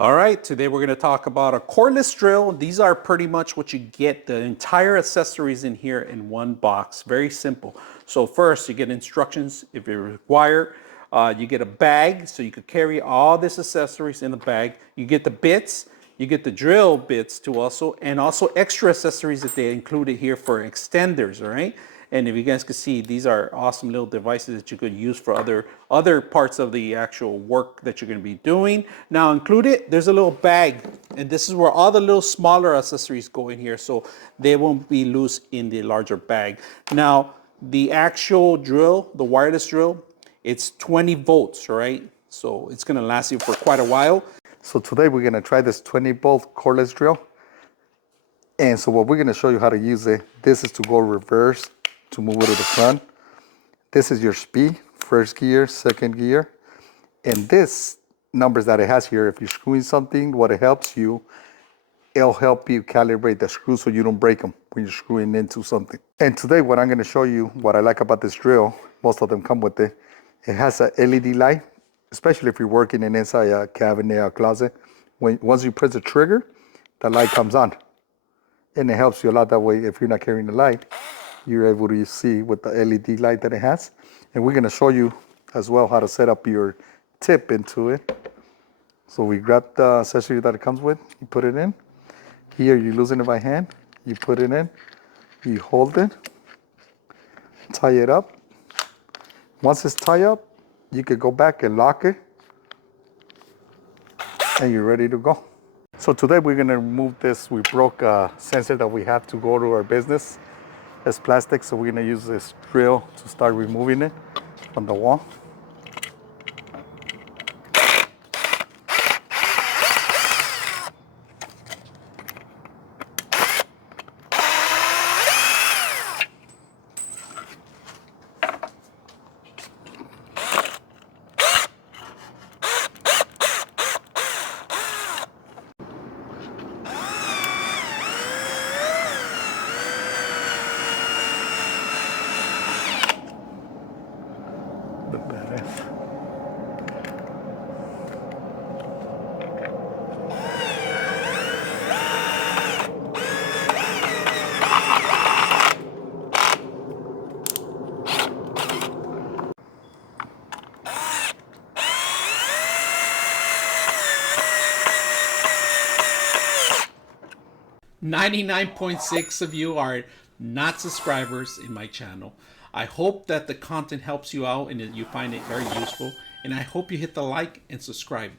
All right, today we're going to talk about a cordless drill. These are pretty much what you get, the entire accessories in here in one box. Very simple. So first you get instructions if you require. You get a bag so you could carry all these accessories in the bag. You get the bits, you get the drill bits too also, and also extra accessories that they included here for extenders, all right? And if you guys can see, these are awesome little devices that you could use for other parts of the actual work that you're going to be doing. Now included, there's a little bag, and this is where all the little smaller accessories go in here, so they won't be loose in the larger bag. Now, the actual drill, the wireless drill, it's 20 volts, right? So it's going to last you for quite a while. So today we're going to try this 20-volt cordless drill. And so what we're going to show you how to use it, this is to go reverse, to move it to the front. This is your speed, first gear, second gear. And this numbers that it has here, if you're screwing something, what it helps you, it'll help you calibrate the screws so you don't break them when you're screwing into something. And today what I'm going to show you, what I like about this drill, most of them come with it, it has a LED light, especially if you're working inside a cabinet or closet. Once you press the trigger, the light comes on. And it helps you a lot that way. If you're not carrying the light, you're able to see with the LED light that it has. And we're going to show you as well how to set up your tip into it. So we grab the accessory that it comes with, you put it in. Here you're losing it by hand, you put it in, you hold it, tie it up. Once it's tied up, you can go back and lock it, and you're ready to go. So today we're going to remove this. We broke a sensor that we have to go to our business. It's plastic, so we're going to use this drill to start removing it from the wall. The badass. .6 of you are not subscribers in my channel. I hope that the content helps you out and that you find it very useful. And I hope you hit the like and subscribe.